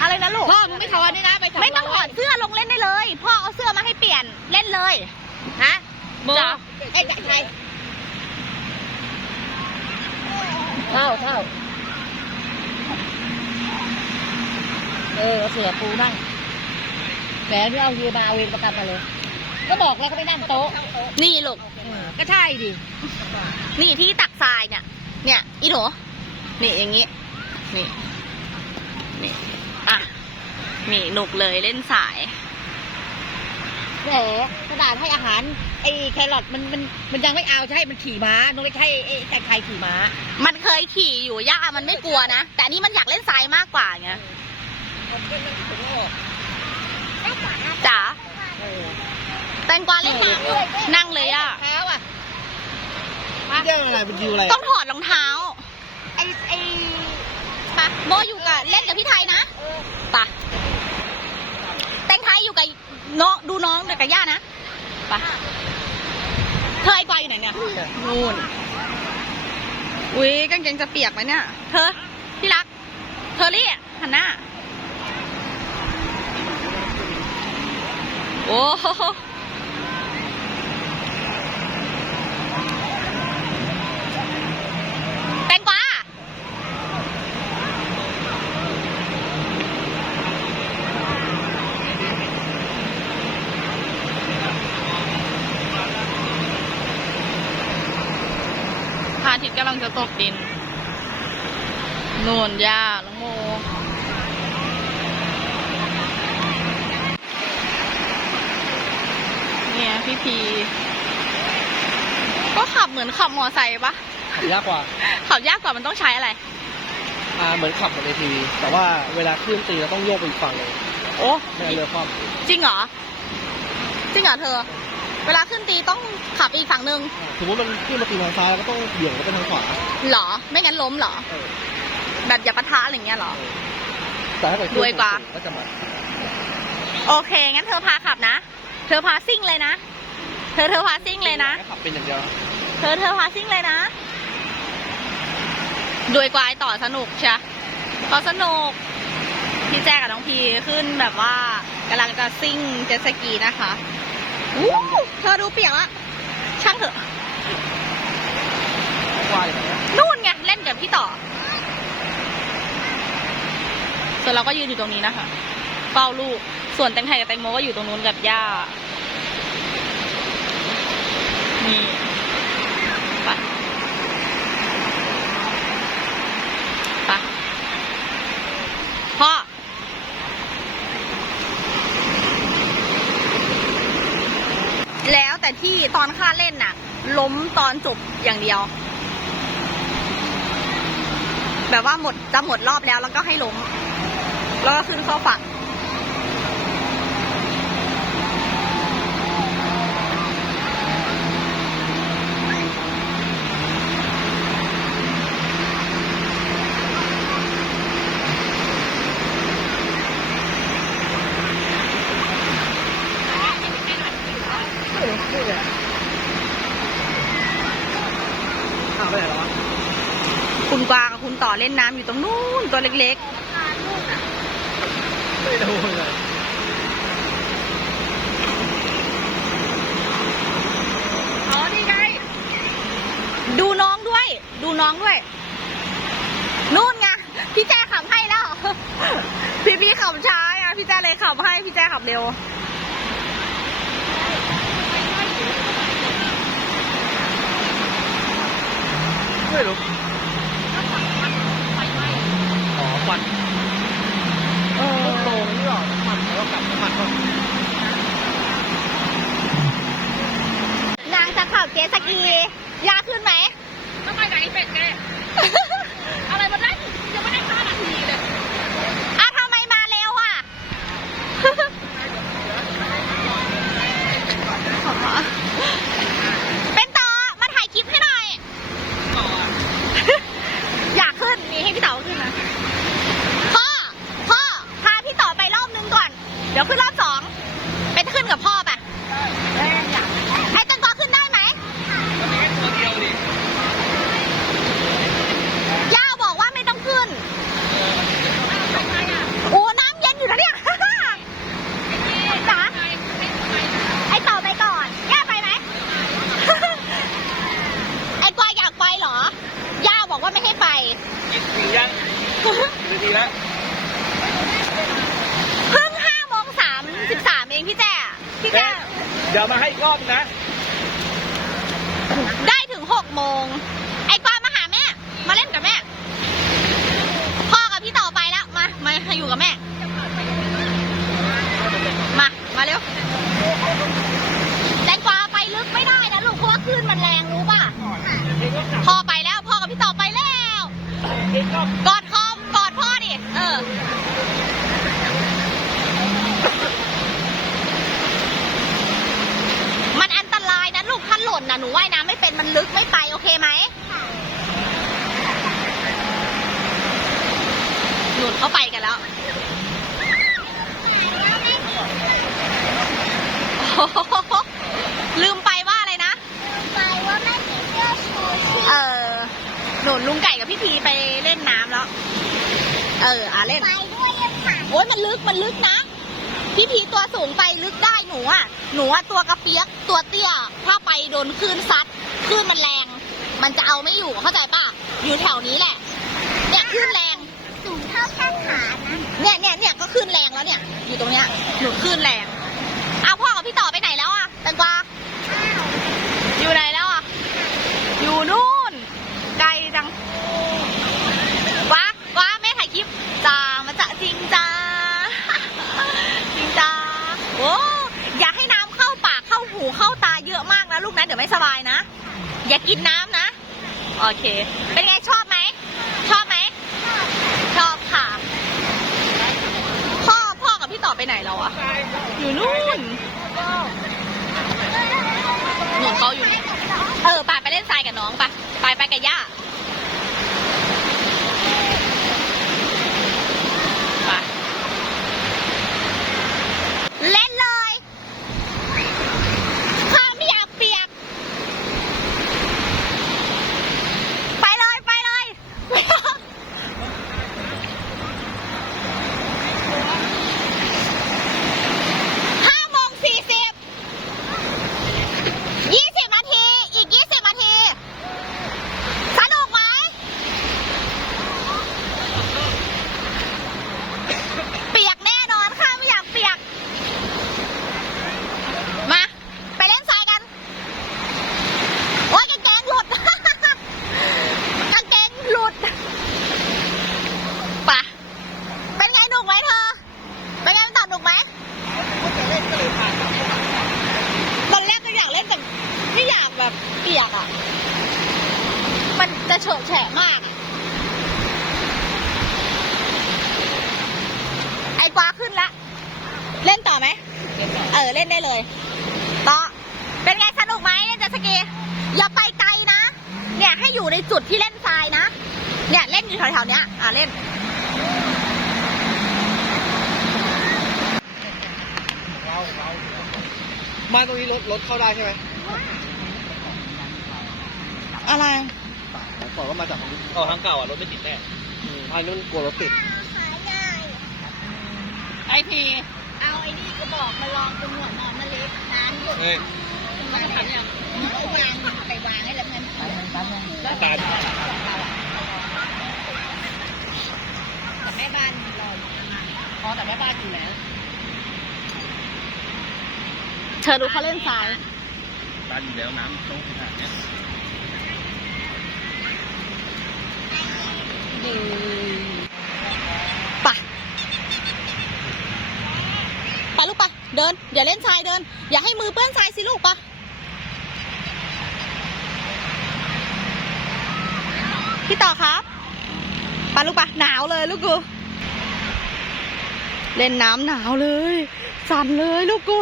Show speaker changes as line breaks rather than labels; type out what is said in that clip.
อะไรนะลูก
พ่อมึงไม่ถอดนี่นะไปถอด
ไม่ต้องถอดเสื้อลงเล่นได้เลย พ่อเอาเสื้อมาให้เปลี่ยนเล่นเลย
ฮะโม
จ้ะ
ไอ้ใครเท่าเท่าเออเอาเสือปูนั่งแหมนี่เอาเยมาเอาเวรประกันมาเลย ก็บอกแล้วก็ไปนั่งโต๊ะ
นี่ลูก
อืมก็ใช่ดิ
นี่ที่ตักทรายเนี่ย เนี่ย อีหนูนี่อย่างงี้ นี่ นี่อะนี่หนุกเลยเล่นสาย
แหมกระดาษให้อาหารไอ้แครอทมันมันมันยังไม่เอาจะให้มันขี่ม้าน้องเล็กให้ไอ้แต่ใครขี่ม้า
มันเคยขี่อยู่ย่ามันไม่กลัวนะ แต่อันนี้มันอยากเล่นทรายมากกว่าไงจ๋า
เออ
แตงกวาเล่นน้ำด้วยนั่งเลยอะ
เท้าอะ
เรื่องอะไรเป็นดิวอะไร
ต้องถอดรองเท้าไอไอปะโบอยู่กับ เล่นกับพี่ไทยนะปะแตงไทยอยู่กับน้องดูน้องเด็กกับย่านะปะเธอไอ้กวางอยู่ไหนเนี่ยนู่นอุ้ยกางเกงจะเปียกไหมเนี่ย เธอที่รัก เธอรี่หันหน้า โอ้โหแตงกวา พระอาทิตย์กำลัง จะตกดินนูนย่าลงโมเนี่ยพี่พีก็ขับเหมือนขับมอไซค์ปะ
ขับยากกว่า
ขับยากกว่ามันต้องใช้อะไร
อ่าเหมือนขับเหมือนในทีวีแต่ว่าเวลาขึ้นตีเราต้องโยกไปอีกฝั่งเลย
โอ้
ไม่งั้นเรือคว่
จริงเหรอ จริงเหรอเธอ เวลาขึ้นตีต้องขับไปอีกฝั่งหนึ่งำ
สมมติมันขึ้นมาตีทางซ้ายแล้วก็ต้องเบี่ยงไปทางขวา
เหรอ ไม่งั้นล้มเหรอ
เออ
แบบอย่าปะทะอะไรอย่างเงี้ยเหรอ
แต่ถ้าเกิดขึ้น
รวยกว่า
ก็จะมา
โอเค งั้นเธอพาขับนะ เธอพาซิ่งเลยนะ เธอเธอพาซิ่งเลยนะ
ขับเป็นอย่างเดียว
เธอเธอพาซิ่งเลยนะด้วยกวายต่อสนุกใช่ต่อสนุก พี่แจกับน้องพีขึ้นแบบว่ากำลังจะซิ่งเจ็ตสกีนะคะ อู้เธอดูเปียกละช่างเถอะ
ว่าเงี้ย
นู่นไงเล่นกับพี่ต่อ ส่วนเราก็ยืนอยู่ตรงนี้นะคะเฝ้าลูก ส่วนแตงไทยกับแตงโมก็อยู่ตรงนู้นกับย่านี่ไปไปพ่อ แล้วแต่ตอนค่าเล่นน่ะ ล้มตอนจบอย่างเดียว แบบว่าหมดจะหมดรอบแล้วแล้วก็ให้ล้ม แล้วก็ขึ้นเข้าฝั่ง
อ้าวไปไหนแล้ววะ
คุณกวางกับคุณต่อเล่นน้ำอยู่ตรงนู้นตัวเล็ก
ไม่ดูเลย
ๆอ๋อนี่ไง ดูน้องด้วย ดูน้องด้วย นู่นไง พี่แจ้ขับให้แล้ว พี่พี่ขับช้าอะพี่แจ้เลยขับให้ พี่แจ้ขับเร็ว
ไม่รู้อ๋อควัน
เออ
โตนี่หรอน้ำมันแล้วก็กลับน้ำมันก็
นางจะขับเจตสกียากขึ้นไหม
ทำไมไหนเป็ดแก อะไรมาได้ยังไม่ได้ห้านาทีเลย
อ้าวทำไมมาเร็วอะ เป็นต่อ มาถ่ายคลิปให้หน่อย อยากขึ้น มีให้พี่ต่อขึ้นนะพ่อ พ่อ พาพี่ต่อไปรอบนึงก่อน เดี๋ยวขึ้นรอบสอง เป็นขึ้นกับพ่อปะไอ้ตังกวาขึ้นได้ไหม
ตัวเดียวดิ
พี่แจ้พี่แจ้
เดี๋ยวมาให้อีกรอบนะ
ได้ถึงหกโมง ไอ้กวางมาหาแม่ มาเล่นกับแม่ พ่อกับพี่ต่อไปแล้ว มา มาอยู่กับแม่ มา มาเร็ว แตงกวาไปลึกไม่ได้นะลูกเพราะว่าคลื่นมันแรงรู้ป่ะ พ่อไปแล้ว พ่อกับพี่ต่อไปแล้ว กอดคอมกอดพ่อดิ เออ มันอันตรายนะลูกถ้าหล่นนะหนูว่ายน้ำไม่เป็นมันลึกไม่ไปโอเคไหมหนุนเข้าไปกันแล้วลืมไปว่าอะไรนะ
ไปว่าไม่มีเสื้อชูชี
เออ หนุนลุงไก่กับพี่พีไปเล่นน้ำแล้ว เออ อะเล่น
ไปด้วยยังผ่าน
โอ้ยมันลึก มันลึกนะ พี่พีตัวสูงไปลึกได้หนูอะ หนูอะตัวกระเปียก ตัวเตี้ย ถ้าไปโดนคลื่นซัด คลื่นมันแรง มันจะเอาไม่อยู่ เข้าใจป่ะ อยู่แถวนี้แหละ เนี่ยคลื่นแรง
สูงเท่าแข้งขานะ
เนี่ยเนี่ยเนี่ยก็คลื่นแรงแล้วเนี่ย อยู่ตรงเนี้ย หนูคลื่นแรง เอาพ่อกับพี่ต่อไปไหนแล้วอะแตงกวาอยู่ไหนแล้วอะ อยู่นู่น ไกลจังว้าว้าแม่ถ่ายคลิปจ้ามาจะจริงจ้า จริงจ้าโอ้อย่าให้น้ำเข้าปากเข้าหูเข้าตาเยอะมากนะลูกนะ เดี๋ยวไม่สบายนะ อย่า กินน้ำนะ โอเค เป็นไงชอบไหม ชอบไหม ชอบค่ะ พ่อพ่อกับพี่ต่อไปไหนแล้วอะอยู่นู่นหนุนเขาอยู่นี่เออไปไปเล่นทรายกับน้องไปไปไปกับย่าไปเล่นเลยข้าไม่อยากเปียก ไปเลยไปเลย ห้าโมงสี่สิบยี่สิบนาที อีกยี่สิบนาที สนุกไหม เปียกแน่นอนค่ะไม่อยากเปียก มา ไปเล่นทรายกัน โอ้ยกางเกงหลุด กางเกงหลุดไปะเป็นไงหนุกไหมเธอ เป็นไงมันตัดหนุกไหม ตอนแรกก็อยากเล่นแต่ไม่อยากแบบเปียกอะ มันจะเฉอะ แฉะมากอะไอ้กวาขึ้นละ เล่นต่อไหม เออ เล่นได้เลยต่อเป็นไงสนุกไหมเล่นเจ็ตสกี อย่าไปไกลนะ เนี่ยให้อยู่ในจุดที่เล่นทรายนะ เนี่ยเล่นอยู่แถวๆเนี้ย อะเล่น
มาตรงนี้รถรถเข้าได้ใช่ไหม
อะไร
บอกว่ามาจากทางนี้อ๋อทางเก่าอะรถไม่ติดแน่อืมอันนู้นกลัวรถติด
ขายง่าย
ไอพี
เอาไอ้นี่กระบอกมาลองตรงหัวนอนมาเล็กน้ำหยด
เฮ้ย
มาทำยังเอาวางไปวางให้แล้วมัน
ตา
แต่แม่บ้านรออยู่พอแต่แม่บ้านอยู่แล้ว
เธอดูเขาเล่นทราย
ตาอยู่แล้วน้ำต้องขนาดเนี้ย
ปะไปลูกปะเดินเดี๋ยวเล่นทรายเดิน อย่าให้มือเปื้อนทรายสิลูกปะพี่ต่อครับไปลูกปะหนาวเลยลูกกู เล่นน้ำหนาวเลย สั่นเลยลูกกู